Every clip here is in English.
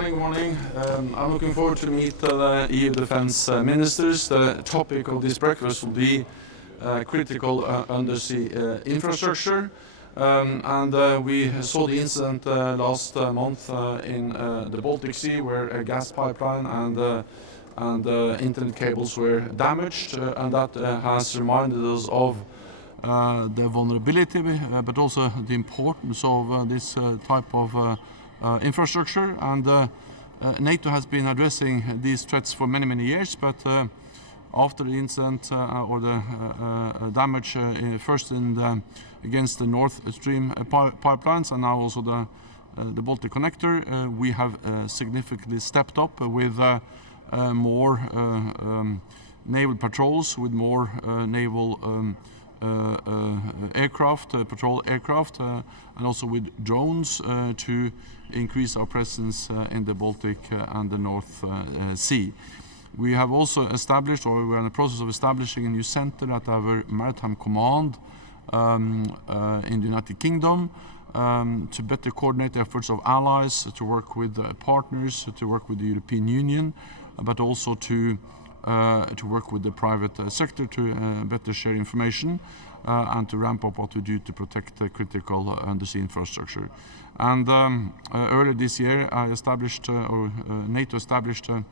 Good morning. I'm looking forward to meet the EU defense ministers. The topic of this breakfast will be critical undersea infrastructure. We saw the incident last month in the Baltic Sea, where a gas pipeline and internet cables were damaged, and that has reminded us of the vulnerability, but also the importance of this type of infrastructure. And NATO has been addressing these threats for many years, but after the incident or the damage first against the Nord Stream pipelines and now also the Baltic connector, we have significantly stepped up with more naval patrols, with more naval aircraft, patrol aircraft, and also with drones to increase our presence in the Baltic and the North Sea. We have also established, or we're in the process of establishing, a new center at our Maritime Command in the United Kingdom to better coordinate the efforts of allies, to work with partners, to work with the European Union, but also to work with the private sector to better share information and to ramp up what we do to protect the critical undersea infrastructure. And earlier this year, NATO established a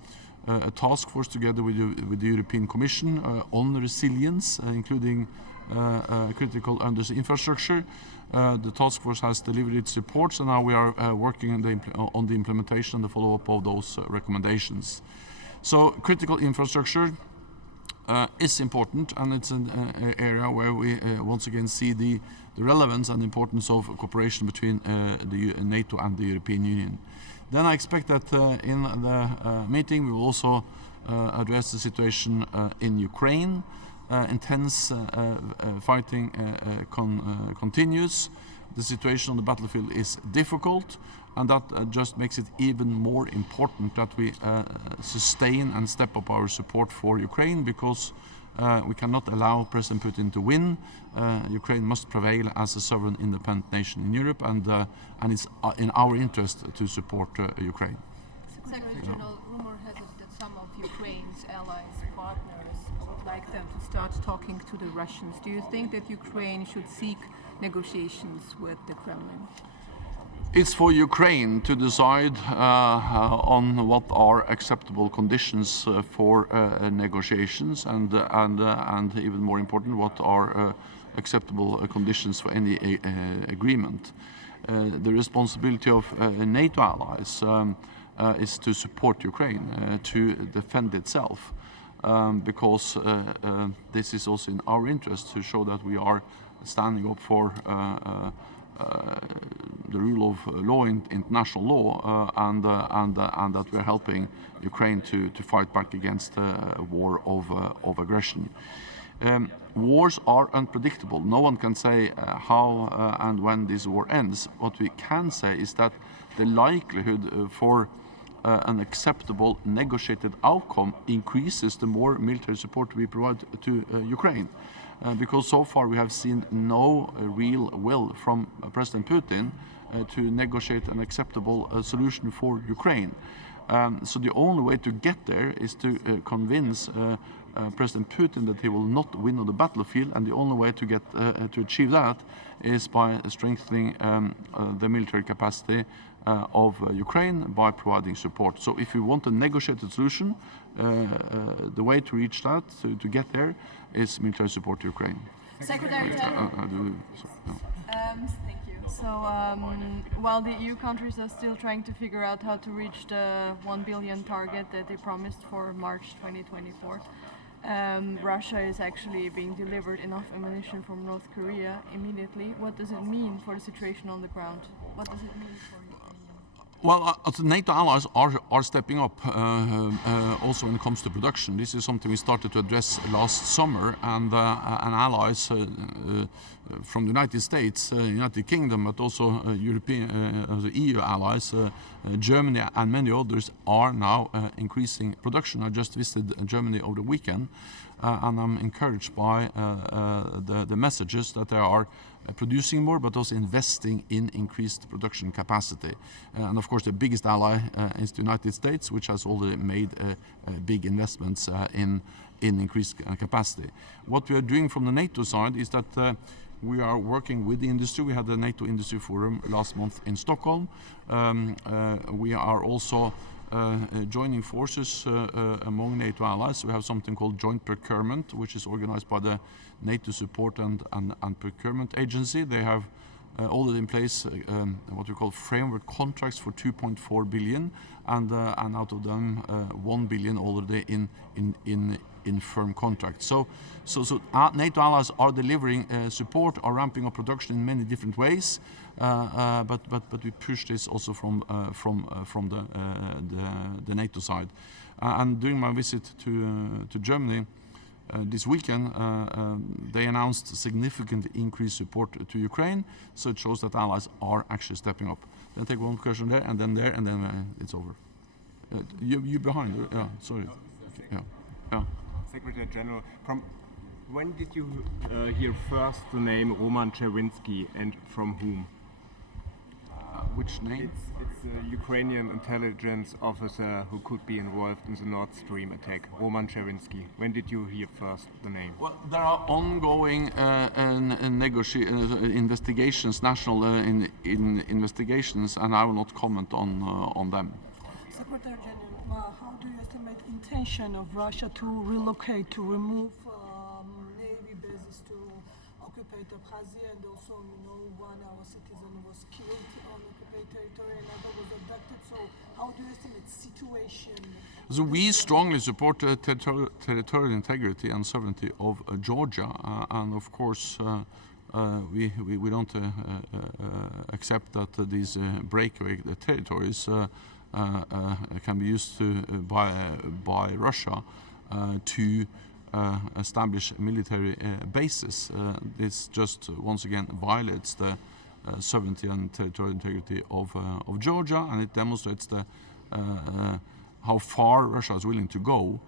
task force together with the European Commission on resilience, including critical undersea infrastructure. The task force has delivered its reports, and now we are working on the implementation and the follow-up of those recommendations. So critical infrastructure is important, and it's an area where we once again see the relevance and importance of cooperation between the NATO and the European Union. Then I expect that in the meeting we will also address the situation in Ukraine. Intense fighting continues. The situation on the battlefield is difficult, and that just makes it even more important that we sustain and step up our support for Ukraine, because we cannot allow President Putin to win. Ukraine must prevail as a sovereign independent nation in Europe, and it's in our interest to support Ukraine. Secretary General, rumor has it that some of Ukraine's allies, partners, would like them to start talking to the Russians. Do you think that Ukraine should seek negotiations with the Kremlin? It's for Ukraine to decide on what are acceptable conditions for negotiations, and even more important, what are acceptable conditions for any agreement. The responsibility of NATO allies is to support Ukraine, to defend itself, because this is also in our interest to show that we are standing up for the rule of law, international law, and that we are helping Ukraine to fight back against a war of aggression. Wars are unpredictable. No one can say how and when this war ends. What we can say is that the likelihood for an acceptable negotiated outcome increases the more military support we provide to Ukraine. Because so far we have seen no real will from President Putin to negotiate an acceptable solution for Ukraine. So the only way to get there is to convince President Putin that he will not win on the battlefield, and the only way to get to achieve that is by strengthening the military capacity of Ukraine by providing support. So if we want a negotiated solution, the way to reach that, to get there, is military support to Ukraine. Secretary General. Thank you. So while the EU countries are still trying to figure out how to reach the 1 billion target that they promised for March 2024, Russia is actually being delivered enough ammunition from North Korea immediately. What does it mean for the situation on the ground? What does it mean for Ukraine? Well, NATO allies are stepping up also when it comes to production. This is something we started to address last summer, and allies from the United States, United Kingdom, but also the EU allies, Germany and many others, are now increasing production. I just visited Germany over the weekend, and I'm encouraged by the messages that they are producing more, but also investing in increased production capacity. And of course, the biggest ally is the United States, which has already made big investments in increased capacity. What we are doing from the NATO side is that we are working with the industry. We had the NATO Industry Forum last month in Stockholm. We are also joining forces among NATO allies. We have something called joint procurement, which is organized by the NATO Support and Procurement Agency. They have already in place what we call framework contracts for 2.4 billion, and out of them 1 billion already in firm contracts. So NATO allies are delivering support, are ramping up production in many different ways, but we push this also from the NATO side. And during my visit to Germany this weekend, they announced significant increased support to Ukraine, so it shows that allies are actually stepping up. Then take one question there, and then it's over. You behind? Yeah, sorry. Yeah. Secretary General, from when did you hear first the name Roman Chervinsky, and from whom? Which name? It's a Ukrainian intelligence officer who could be involved in the Nord Stream attack, Roman Chervinsky. When did you hear first the name? Well, there are ongoing investigations, national investigations, and I will not comment on them. Secretary General, how do you estimate intention of Russia to relocate, to remove Navy bases to occupied Abkhazia, and also, one our citizen was killed on occupied territory, another was abducted. So how do you estimate situation? So we strongly support territorial integrity and sovereignty of Georgia, and of course we don't accept that these breakaway territories can be used by Russia to establish military bases. This just once again violates the sovereignty and territorial integrity of Georgia, and it demonstrates how far Russia is willing to go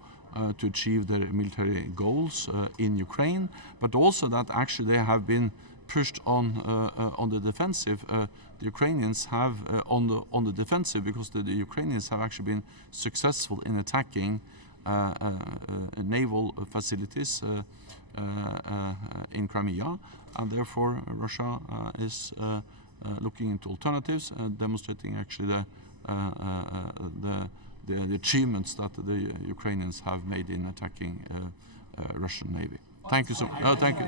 to achieve their military goals in Ukraine, but also that actually they have been pushed on the defensive. The Ukrainians have on the defensive because the Ukrainians have actually been successful in attacking naval facilities in Crimea, and therefore Russia is looking into alternatives, demonstrating actually the achievements that the Ukrainians have made in attacking Russian Navy. Thank you so much. Thank you.